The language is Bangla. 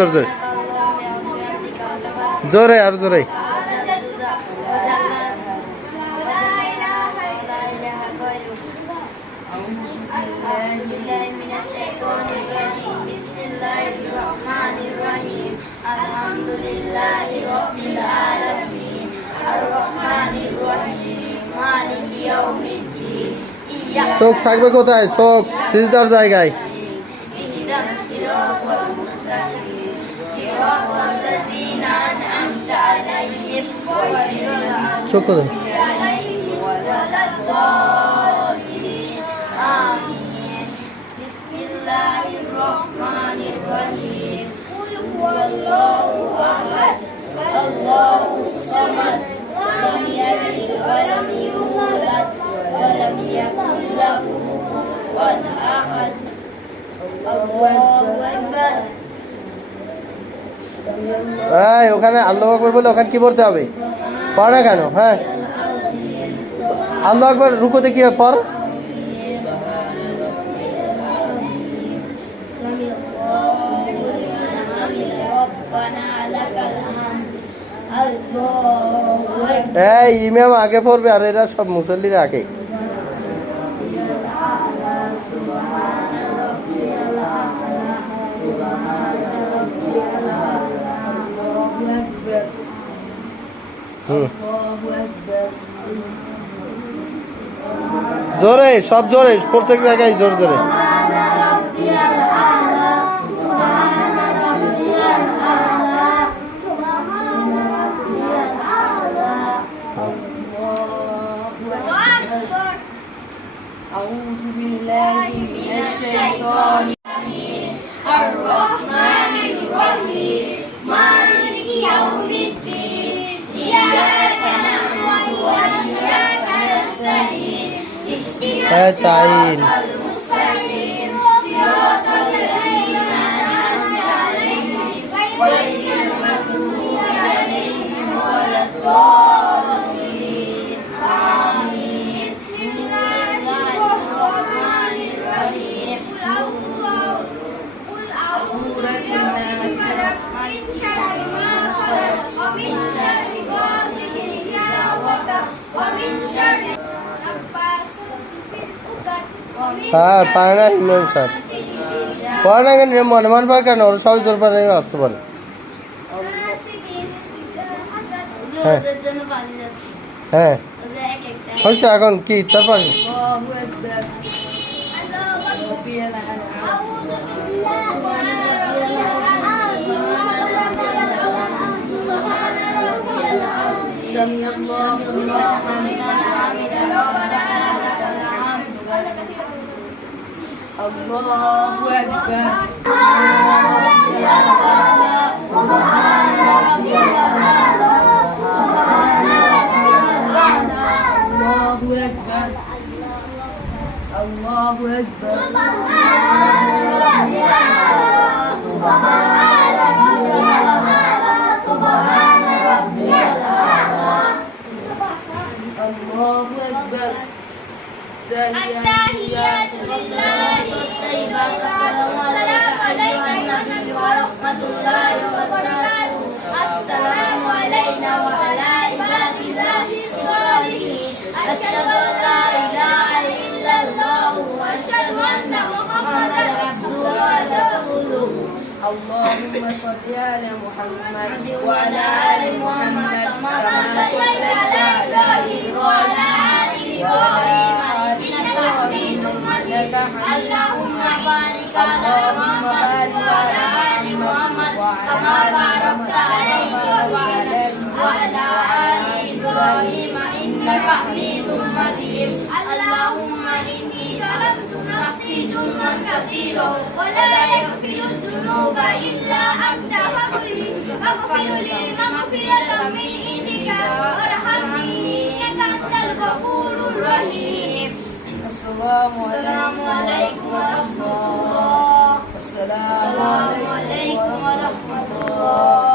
জোরে জোরে জোরে আর জোরে। চোখ থাকবে কোথায়? চোখ সিজদার জায়গায়। চোখ কোথায়? ওখানে আল্লাহু আকবার বলে ওখানে কি পড়তে হবে? পড় না কেন? হ্যাঁ, আল্লাহু আকবার রুকুতে কি পড়। ইমাম আগে পড়বে আর এরা সব মুসল্লিরা আগে। জোরে, সব জোরে, প্রত্যেক জায়গায় জোরে জোরে। أعوذ بالله من الشيطان الرجيم الرحمن الرحيم مالك يوم الدين إياك نعبد وإياك نستعين اهدنا الصراط المستقيم صراط الذين أنعمت عليهم غير المغضوب عليهم ولا الضالين آمين. হ্যাঁ, পারে না ইমাম সাহেব, পড়ে না কেন? মনে পারে কেন? ওরা সবাই জোর পারে আসতে পারে। হ্যাঁ হ্যাঁ, হয়েছে এখন কি? তারপরে Allahu Akbar. Allahu Akbar. التحيات لله والطيبات السلام عليك النبي ورحمة الله وبركاته السلام علينا وعلى عباد الله الصالحين أشهد أن لا إله إلا الله وأشهد أن محمدا عبده ورسوله اللهم صل على محمد وعلى آل محمد كما صليت على إبراهيم وعلى آل إبراهيم إنك حميد مجيد اللهم بارك على محمد وعلى آل محمد كما باركت عليه وعلى آل إبراهيم إنك حميد مجيد اللهم إني ظلمت نفسي ظلما كثيرا ولا يغفر الذنوب إلا أنت فاغفر لي مغفرة من عندك وارحمني إنك أنت الغفور الرحيم. السلام عليكم ورحمة الله. السلام عليكم ورحمة الله.